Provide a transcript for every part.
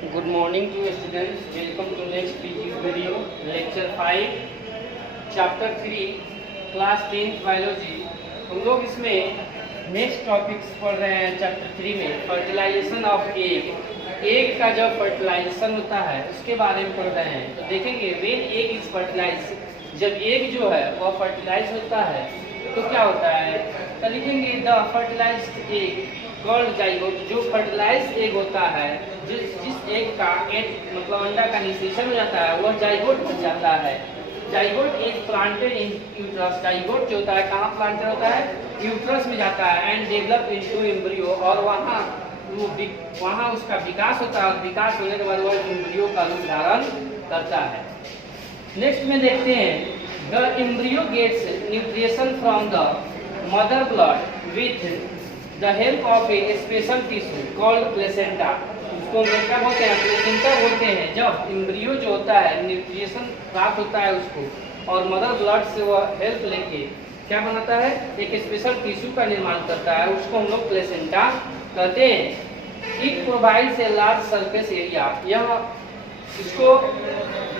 Good morning to students. Welcome to next PG video, lecture 5, chapter 3, class 10th biology. हम लोग इसमें next topics पढ़ रहे हैं चैप्टर 3 में फर्टिलाइजेशन ऑफ एग। एग का जब फर्टिलाइजेशन होता है उसके बारे में पढ़ रहे हैं। तो देखेंगे व्हेन एग इज फर्टिलाइज, जब एग जो है वह फर्टिलाइज होता है तो क्या होता है, तो लिखेंगे the fertilized egg called zygote. जो फर्टिलाइज एग होता है, जिस एग का मतलब अंडा का निषेचन हो जाता है वह जाइगोट बन जाता है। Zygote is planted in uterus. Zygote जो होता है कहाँ प्लांटेड होता है, यूट्रस में जाता है एंड डेवलप इनटू एम्ब्रियो, और वहाँ उसका विकास होता है। विकास होने के बाद वह एम्ब्रियो का रूप धारण करता है। नेक्स्ट में देखते हैं the embryo gets nutrition from the mother blood with the help of a special tissue called placenta. उसको क्या बोलते हैं, प्लेसेंटा बोलते हैं। जब एम्ब्रियो जो होता है न्यूट्रिशन प्राप्त होता है उसको, और मदर ब्लड से वह हेल्प लेके क्या बनाता है, एक स्पेशल टिश्यू का निर्माण करता है, उसको हम लोग प्लेसेंटा कहते हैं। It provides a large surface area. यह इसको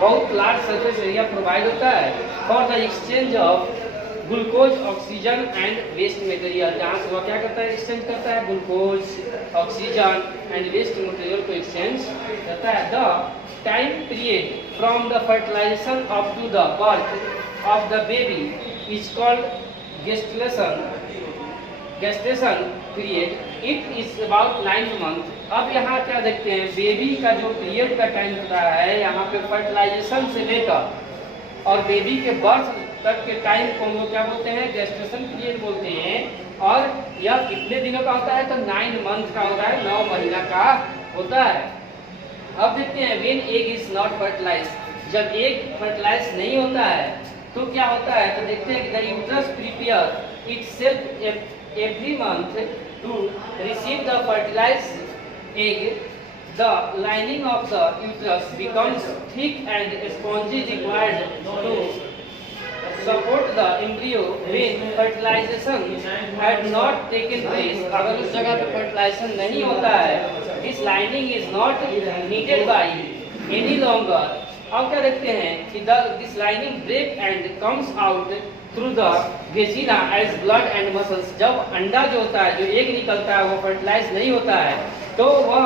बहुत लार्ज सरफेस एरिया प्रोवाइड होता है for the exchange of glucose, oxygen and waste material. जहाँ से वह क्या करता है, एक्सचेंज करता है glucose, oxygen and waste material को एक्सचेंज करता है। The time period from the fertilization up to the birth of the baby is called gestation period. It is about 9 month. अब यहाँ क्या देखते हैं, बेबी का जो पीरियड का टाइम होता है यहाँ पे फर्टिलाइजेशन से लेकर और बेबी के बर्थ तक के टाइम को हम लोग क्या बोलते हैं, गेस्टेशन पीरियड बोलते हैं। और यह कितने दिनों का होता है, तो 9 मंथ का होता है, 9 महीना का होता है। अब देखते हैं when egg is not fertilize. जब एग फर्टिलाइज नहीं होता है तो क्या होता है, तो देखते हैं the uterus prepare itself every month to receive the fertilized egg. The lining of the uterus becomes thick and spongy, required to support the embryo when fertilization had not taken place। अगर उस जगह पे fertilization नहीं होता है, this lining is not needed by any longer। अब क्या देखते हैं कि this lining break and comes out through the vagina as blood and muscles। जब अंडा जो होता है, जो एग निकलता है, वो फर्टिलाइज नहीं होता है तो वह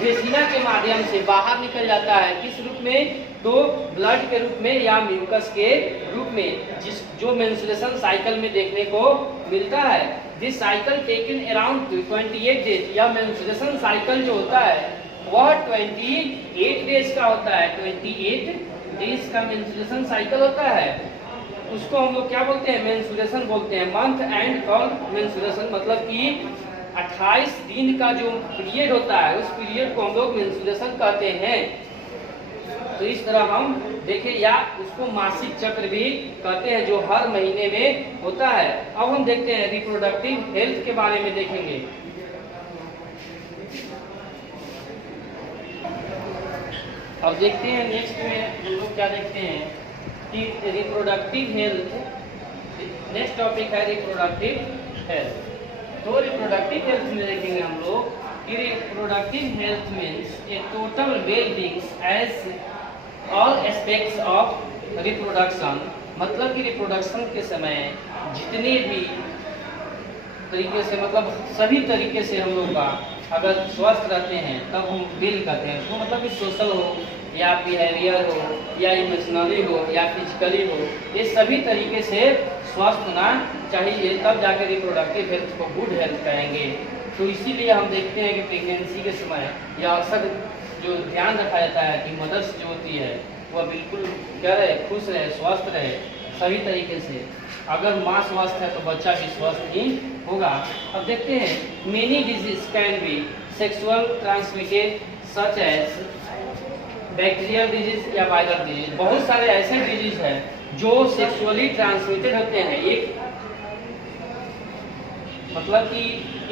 वेजिना के माध्यम से बाहर निकल जाता है। किस रूप में, तो ब्लड के रूप में या म्यूकस के रूप में, जो मेंस्ट्रुएशन साइकिल में देखने को मिलता है। This cycle taken around 28 days. यह मेंस्ट्रुएशन साइकिल जो होता है वह 28 डेज का होता है। 28 डेज का मेंस्ट्रुएशन साइकिल होता है। उसको हम लोग क्या बोलते हैं, मेंस्ट्रुएशन बोलते हैं। मंथ एंड कॉल्ड मेंस्ट्रुएशन, मतलब कि 28 दिन का जो पीरियड होता है उस पीरियड को हम लोग मेंस्ट्रुएशन कहते हैं। तो इस तरह हम देखें, या उसको मासिक चक्र भी कहते हैं, जो हर महीने में होता है। अब हम देखते हैं रिप्रोडक्टिव हेल्थ के बारे में देखेंगे। अब देखते हैं नेक्स्ट में हम लोग क्या देखते हैं कि रिप्रोडक्टिव हेल्थ, नेक्स्ट टॉपिक है रिप्रोडक्टिव हेल्थ। तो रिप्रोडक्टिव हेल्थ में देखेंगे हम लोग कि reproductive health means a total well being as all aspects of reproduction. मतलब कि रिप्रोडक्शन के समय जितने भी तरीके से, मतलब सभी तरीके से हम लोग का अगर स्वस्थ रहते हैं तब हम वेल कहते हैं। तो मतलब कि सोशल हो या बिहेवियर हो या इमोशनली हो या फिजिकली हो, ये सभी तरीके से स्वस्थ होना चाहिए, तब जाकर रिप्रोडक्टिव हेल्थ को गुड हेल्थ कहेंगे। तो इसीलिए हम देखते हैं कि प्रेगनेंसी के समय या अक्सर जो ध्यान रखा जाता है कि मदर्स जो होती है वह बिल्कुल क्या रहे, खुश रहे, स्वस्थ रहे सभी तरीके से। अगर माँ स्वस्थ है तो बच्चा भी स्वस्थ ही होगा। अब देखते हैं many disease can be sexual transmitted such as bacterial disease या वायरल डिजीज। बहुत सारे ऐसे डिजीज हैं जो सेक्सुअली ट्रांसमिटेड होते हैं। एक मतलब कि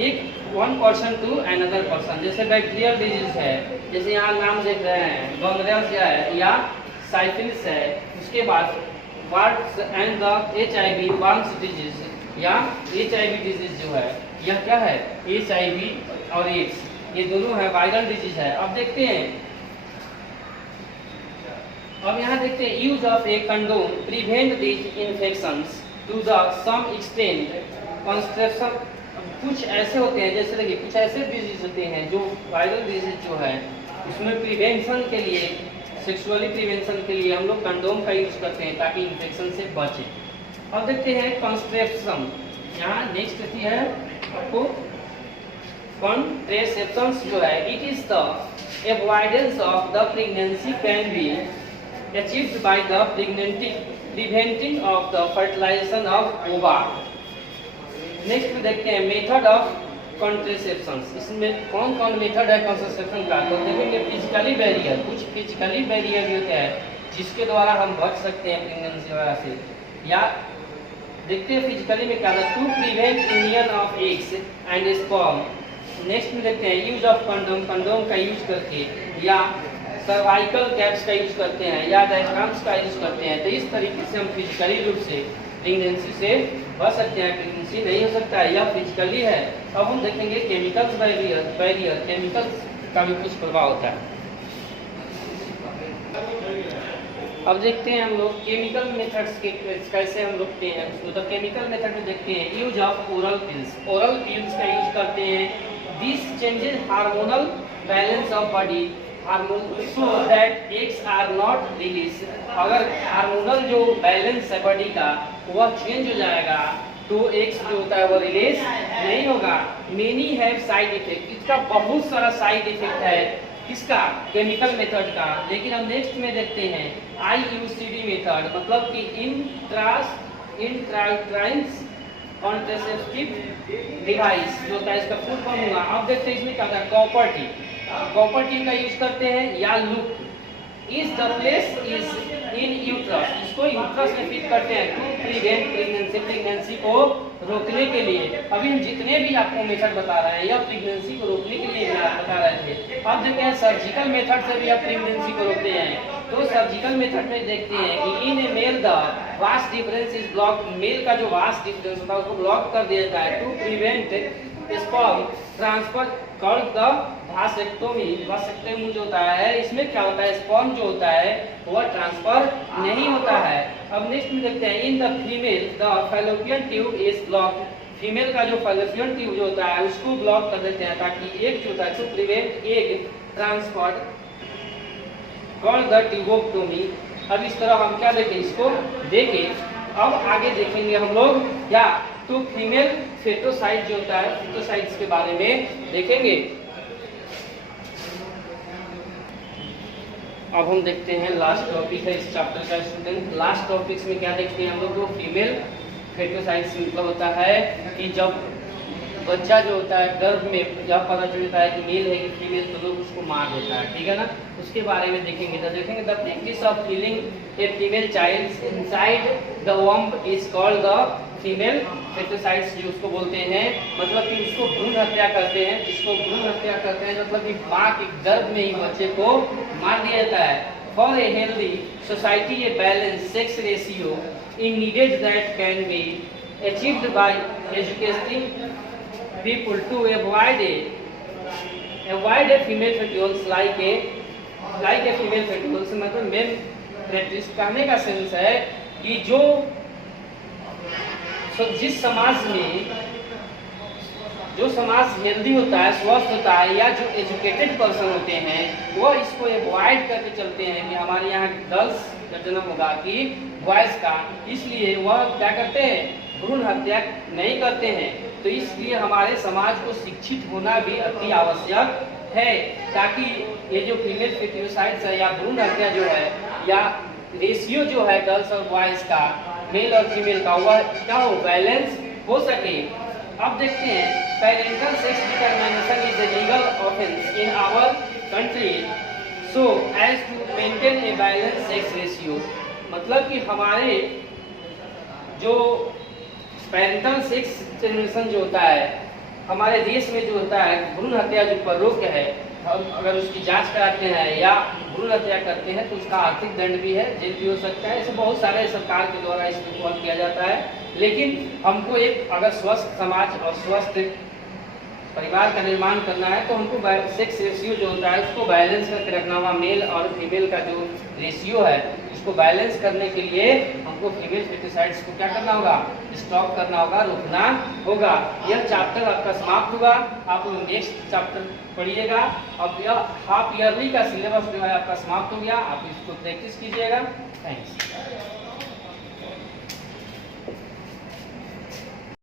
एक one person to another person. जैसे बैक्टीरियल डिजीज है, जैसे यहाँ नाम देख रहे हैं गोनोरिया है या साइफिलिस है। उसके बाद warts and the HIV worms disease या HIV डिजीज जो है, यह क्या है, HIV और एड्स। ये दोनों है वायरल डिजीज है। अब देखते हैं, अब यहाँ देखते हैं use of a condom prevent this infections to the some extent construction. कुछ ऐसे होते हैं, जैसे देखिए कुछ ऐसे डिजीज होते हैं जो वायरल डिजीज जो है उसमें प्रिवेंशन के लिए, सेक्सुअली प्रिवेंशन के लिए हम लोग कंडोम का यूज करते हैं ताकि इन्फेक्शन से बचे। अब देखते हैं कॉन्ट्रेसेप्शन, यहाँ नेक्स्ट होती है आपको कॉन्ट्रेसेप्शन जो है, it is the avoidance of the pregnancy can be achieved by the preventing of the fertilization of ova. Next में देखते हैं मेथड ऑफ कॉन्ट्रेसेप्शन, इसमें कौन कौन मेथड है कॉन्ट्रेसेप्शन का, तो देखेंगे फिजिकली बैरियर, कुछ फिजिकली बैरियर भी होते हैं जिसके द्वारा हम बच सकते हैं प्रेगनेंसी वगैरह से, या देखते हैं फिजिकली में क्या है, to prevent union of eggs and sperm. Next में देखते हैं यूज ऑफ कंडोम, कंडोम का यूज करके, या सर्वाइकल कैप्स का यूज करते हैं, या डायफ्राम्स का यूज करते हैं। तो इस तरीके से हम फिजिकली रूप से प्रेगनेंसी से बच सकते हैं, प्रेगनेंसी नहीं हो सकता है, या फिजिकली है। अब हम देखेंगे केमिकल्स बैरियर, केमिकल्स का भी कुछ प्रभाव होता है। अब देखते हैं हम लोग केमिकल मेथड्स के कैसे हम लोग तो केमिकल मेथड में देखते हैं use of oral pills, oral pills का यूज करते हैं। This changes hormonal balance of body hormone so that eggs are not release. अगर हार्मोनल जो बैलेंस है बॉडी का वह चेंज हो जाएगा तो एग्स जो होता है वो रिलीज नहीं होगा। मेनी हैव साइड इफेक्ट, इसका बहुत सारा साइड इफेक्ट है किसका, केमिकल मेथड का। लेकिन हम नेक्स्ट में देखते हैं IUCD मेथड, मतलब कि इंट्रायूट्राइन्स कॉन्ट्रेसेप्टिव डिवाइस जो होता है, इसका फुल फॉर्म होगा। अब देखते हैं इसमें क्या होता है, कॉपर टी, कॉपर टी का यूज करते हैं, या loop is the place is in uterus, इसको यूट्रस में फिट करते हैं टू प्रिवेंट प्रेगनेंसी, प्रेगनेंसी को रोकने के लिए। अभी हम जितने भी आपको मेथड बता रहे हैं या प्रेगनेंसी को रोकने के लिए बता रहे थे। अब देखते हैं सर्जिकल मेथड से भी आप प्रेगनेंसी को रोकते हैं। तो सर्जिकल मेथड में देखते हैं कि in a mail the vast difference is block, mail का जो वास्ट डिफरेंस होता है उसको ब्लॉक कर दिया जाता है to prevent sperm transfer called the vasectomy. Vasectomy जो होता है इसमें क्या होता है, स्पर्म जो होता है वह ट्रांसफर नहीं होता है। अब नेक्स्ट में देखते हैं in the female the fallopian tube is block, female का जो फैलोपियन ट्यूब जो होता है उसको ब्लॉक कर देते हैं ताकि एग जो होता है to prevent egg transfer called the tubectomy. अब इस तरह हम क्या देखें, इसको देखें। अब आगे देखेंगे हम लोग क्या, तो फीमेल फेटोसाइट जो होता है, फेटोसाइट्स के बारे में देखेंगे। अब हम देखते हैं लास्ट टॉपिक है इस चैप्टर का स्टूडेंट। लास्ट टॉपिक्स में क्या देखते हैं हम लोग, तो फीमेल फेटोसाइट्स मतलब होता है कि जब बच्चा जो होता है गर्भ में जब पता चलता है कि मेल है कि फीमेल, तो लोग उसको मार देता है, ठीक है ना। उसके बारे में देखेंगे तो देखेंगे the practice of killing a female child inside the womb is called the female foeticides, जो उसको बोलते हैं, मतलब कि उसको भ्रूण हत्या करते हैं। जिसको भ्रूण हत्या करते हैं मतलब कि माँ के गर्भ में ही बच्चे को मार दिया जाता है। For a healthy society A balance sex ratio in needed that can be achieved bye educating people to avoid a female fetules like a female fetules, मतलब मेल फेटस कहने का सेंस है कि जो जिस समाज में जो समाज हेल्दी होता है, स्वस्थ होता है, या जो एजुकेटेड पर्सन होते हैं वह इसको अवॉइड करके चलते हैं कि हमारे यहाँ गर्ल्स का जन्म होगा कि बॉयज का, इसलिए वह क्या करते हैं, भ्रूण हत्या नहीं करते हैं। तो इसलिए हमारे समाज को शिक्षित होना भी अति आवश्यक है ताकि ये जो फीमेल फेटिसाइड्स है या भ्रूण हत्या जो है या रेशियो जो है गर्ल्स और बॉयज का, मेल और फीमेल का, वह क्या हो, बैलेंस हो सके। अब देखते हैं parental sex determination is a legal offence in our country so as to maintain a balance sex ratio, मतलब कि हमारे जो पेरेंटल सेक्स डिटरमिनेशन जो होता है हमारे देश में जो होता है, भ्रूण हत्या जो पर रोक है, हम अगर उसकी जांच कराते हैं या भ्रूण हत्या करते हैं तो उसका आर्थिक दंड भी है, जेल भी हो सकता है। ऐसे बहुत सारे सरकार के द्वारा इसको बंद किया जाता है। लेकिन हमको एक अगर स्वस्थ समाज और स्वस्थ परिवार का निर्माण करना है तो हमको सेक्स रेशियो जो होता है उसको बैलेंस करके रखना होगा। मेल और फीमेल का जो रेशियो है इसको बैलेंस करने के लिए हमको फीमेल फर्टिसाइड्स को क्या करना होगा, स्टॉप करना होगा, रोकना होगा। यह चैप्टर आपका समाप्त हुआ। आप लोग नेक्स्ट चैप्टर पढ़िएगा। अब यह हाफ ईयरली का सिलेबस जो है आपका समाप्त हो गया। आप इसको प्रैक्टिस कीजिएगा। थैंक्स।